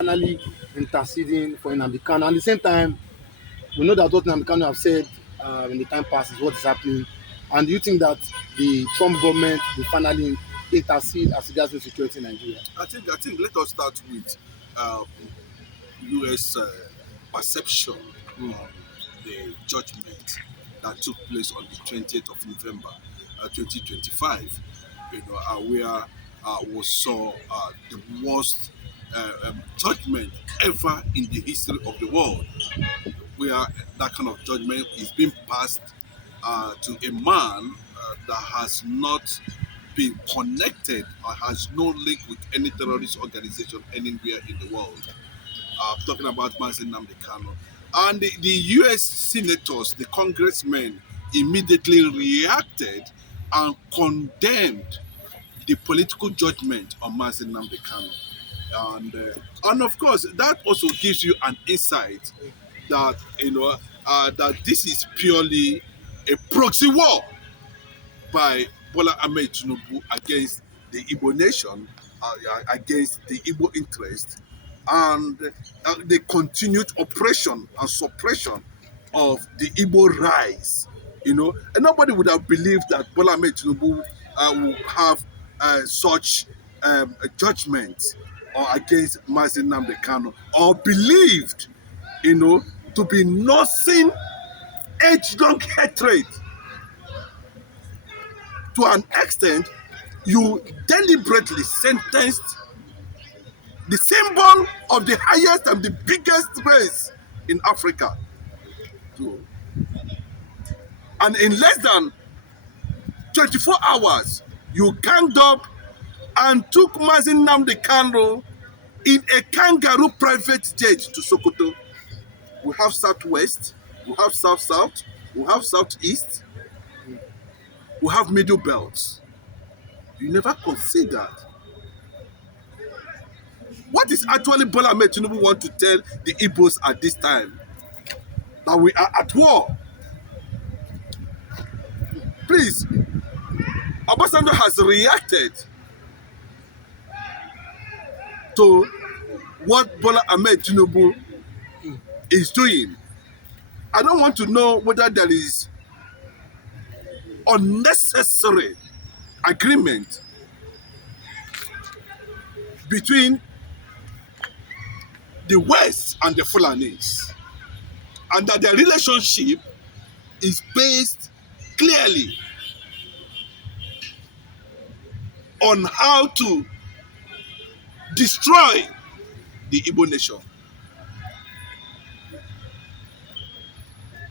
finally interceding for Nnamdi Kanu. And at the same time, we know that what Nnamdi Kanu have said in the time past is what is happening. And do you think that the Trump government will finally intercede as regards to security in Nigeria? I think let us start with um, U.S. Perception on the judgment that took place on the 20th of November 2025, where we saw the worst judgment ever in the history of the world, where that kind of judgment is being passed to a man that has not been connected or has no link with any terrorist organization anywhere in the world. Talking about Mazi Nnamdi Kanu. And the US senators, the congressmen, immediately reacted and condemned the political judgment on Mazi Nnamdi Kanu. And of course, that also gives you an insight that that this is purely a proxy war by Bola Ahmed Tinubu against the Igbo nation, against the Igbo interest, and the continued oppression and suppression of the Igbo rise. And nobody would have believed that Bola Ahmed Tinubu would have such a judgment or against Mazi Nnamdi Kanu, or believed, to be nursing age-long hatred to an extent. You deliberately sentenced the symbol of the highest and the biggest race in Africa to, and in less than 24 hours, you ganged up and took Mazi Nnamdi Kanu in a kangaroo private jet to Sokoto. We have Southwest, we have South-South, we have Southeast, we have Middle Belts. You never considered what is actually Bola Ahmed Tinubu want to tell the Igbos at this time? That we are at war. Please, Obasanjo has reacted to what Bola Ahmed Tinubu is doing. I don't want to know whether there is unnecessary agreement between the West and the Fulanis, and that their relationship is based clearly on how to destroy the Igbo nation.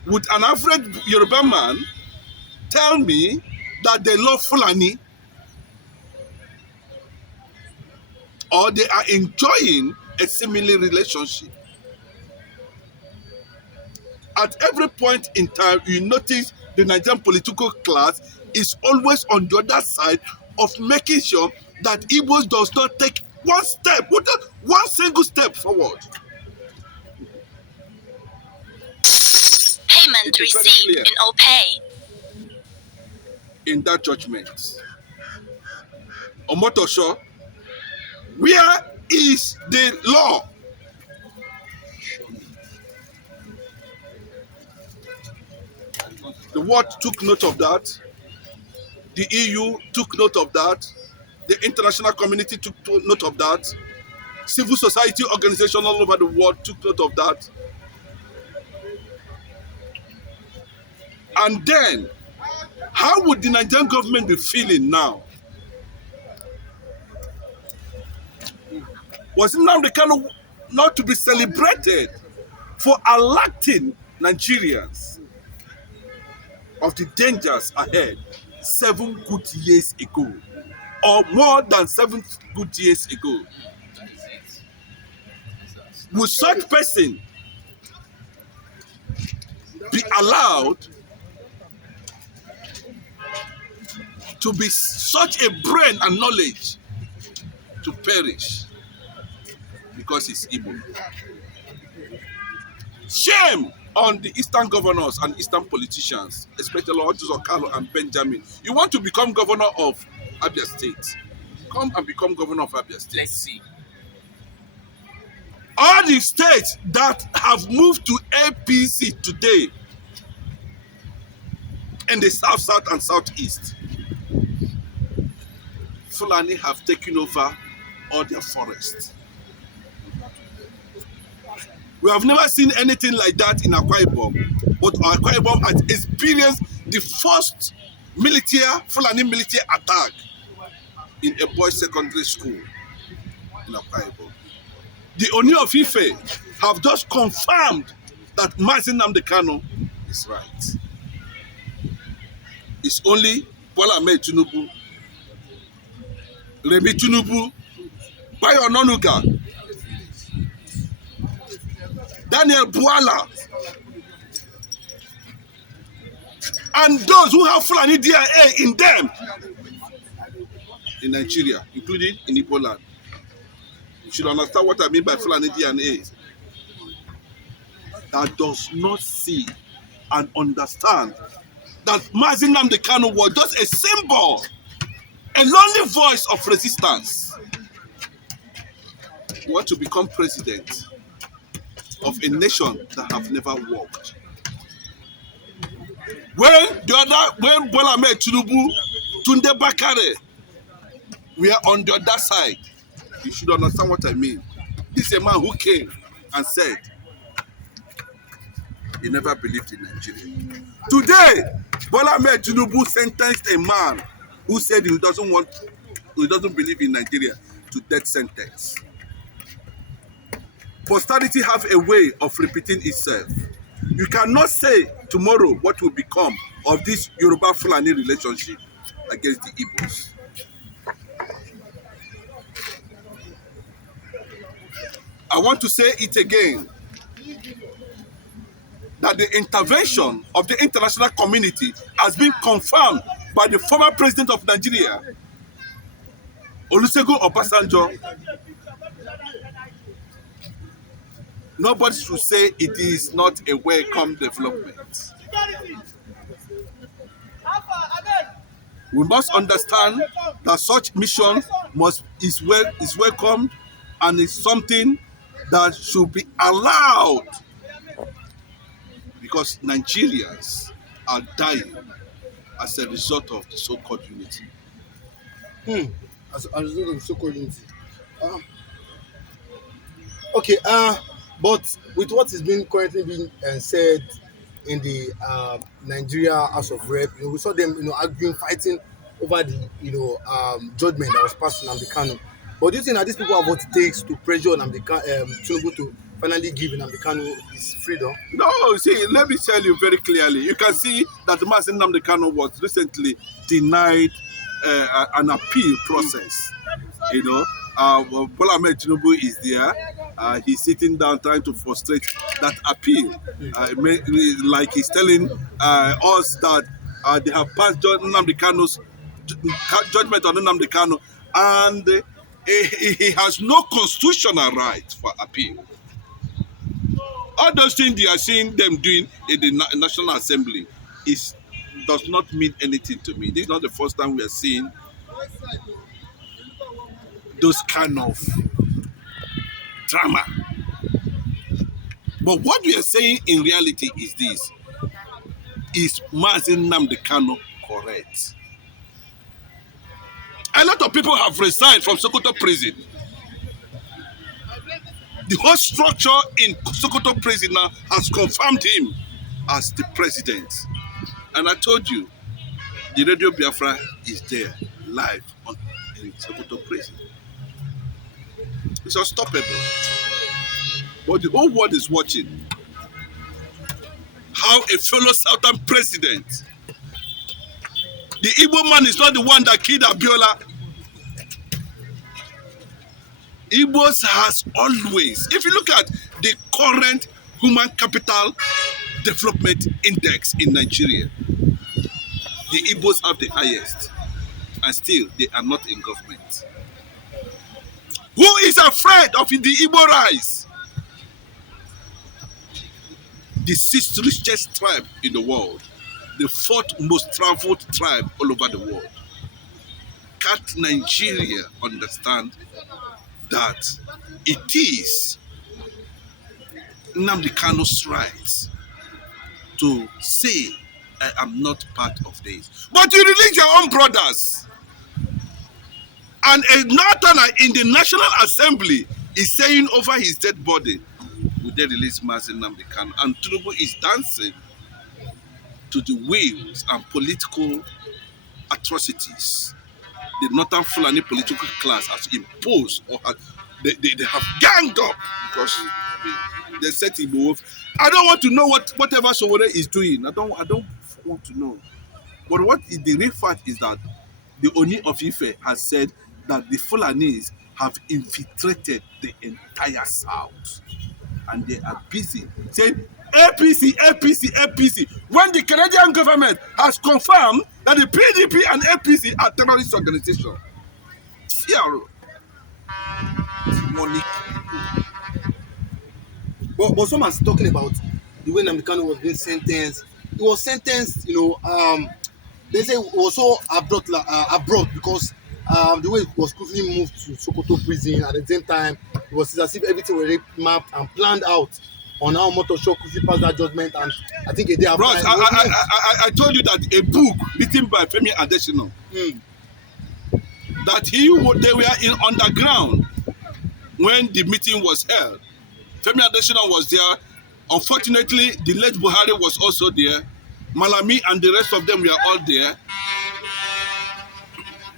Would an average Yoruba man tell me that they love Fulani, or they are enjoying a similar relationship? At every point in time, you notice the Nigerian political class is always on the other side of making sure that Igbos does not take one single step forward. Payment received in OPay. In that judgment, Omotosho, where is the law? The world took note of that. The EU took note of that. The international community took note of that. Civil society organizations all over the world took note of that. And then, how would the Nigerian government be feeling now? Was Nnamdi Kanu not to be celebrated for alerting Nigerians of the dangers ahead 7 good years ago, or more than 7 good years ago? Would such person be allowed to be such a brain and knowledge to perish because he's Igbo? Shame on the Eastern governors and Eastern politicians, especially Otis Okalo and Benjamin. You want to become governor of Abia State? Come and become governor of Abia State. Let's see. the states that have moved to APC today in the south, south, and southeast, Fulani have taken over all their forests. We have never seen anything like that in Akwa Ibom, but Akwa Ibom has experienced the first Fulani military attack in a boys' secondary school in Akwa Ibom. The Ooni of Ife have just confirmed that Mazi Nnamdi Kanu is right. It's only Bola Ahmed Tinubu, Remi Tinubu, Bayo Onanuga, Daniel Bwala, and those who have Fulani DNA in them in Nigeria, including in Igbo land. You should understand what I mean by Fulani DNA. That does not see and understand that Mazi Nnamdi Kanu was just a symbol, a lonely voice of resistance. You want to become president of a nation that have never worked. When Bola Ahmed Tinubu, Tunde Bakare, we are on the other side. You should understand what I mean. This is a man who came and said he never believed in Nigeria. Today, Bola Ahmed Tinubu sentenced a man who said he doesn't believe in Nigeria to death sentence. Posterity have a way of repeating itself. You cannot say tomorrow what will become of this Yoruba-Fulani relationship against the Igbos. I want to say it again, that the intervention of the international community has been confirmed by the former president of Nigeria, Olusegun Obasanjo. Nobody should say it is not a welcome development. We must understand that such mission is welcomed and is something that should be allowed, because Nigerians are dying as a result of the so-called unity. As a result of the so-called unity. Okay, but with what is being currently being said in the Nigeria House of Rep, we saw them, arguing, fighting over the, judgment that was passed on Nnamdi Kanu. But do you think that these people have what it takes to pressure Tinubu to finally give Nnamdi Kanu his freedom? No, see, let me tell you very clearly. You can see that Mazi Nnamdi Kanu was recently denied an appeal process. Bola Ahmed Tinubu is there. He's sitting down trying to frustrate that appeal. Like he's telling us that they have passed Nnamdi Kanu's judgment on Nnamdi Kanu, and he has no constitutional right for appeal. All those things you are seeing them doing in the National Assembly does not mean anything to me. This is not the first time we are seeing those kind of drama. But what we are saying in reality is this: is Mazi Nnamdi Kanu correct? A lot of people have resigned from Sokoto prison. The whole structure in Sokoto prison now has confirmed him as the president. And I told you, the Radio Biafra is there, live in Sokoto prison. It's unstoppable. But the whole world is watching how a fellow Southern president, the Igbo man is not the one that killed Abiola. Igbos has always, if you look at the current human capital development index in Nigeria, the Igbos have the highest, and still they are not in government. Who is afraid of the Igbo rise? The sixth richest tribe in the world, the fourth most traveled tribe all over the world. Can't Nigeria understand that it is Nnamdi Kanu's right to say, I am not part of this. But you release your own brothers. And a northerner in the National Assembly is saying over his dead body, would they release Mazi Nnamdi Kanu? And Tinubu is dancing to the wheels and political atrocities the Northern Fulani political class has imposed, or they have ganged up because they said Igbo. I don't want to know whatever Sowore is doing. I don't want to know. But what is the real fact is that the Ooni of Ife has said that the Fulanis have infiltrated the entire South, and they are busy saying APC, APC, APC. When the Canadian government has confirmed that the PDP and APC are terrorist organizations. CRO. Demonic. But someone's talking about the way Nnamdi Kanu was being sentenced. He was sentenced, they say it was so abrupt because the way it was quickly moved to Sokoto prison. At the same time, it was as if everything was mapped and planned out on how Motosho quickly passed that judgment. And I think a day after, Bros, I told you that a book written by Femi Adesina that they were in underground when the meeting was held. Femi Adesina was there. Unfortunately, the late Buhari was also there. Malami and the rest of them were all there.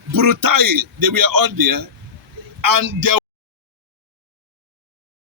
Burutai, they were all there. And there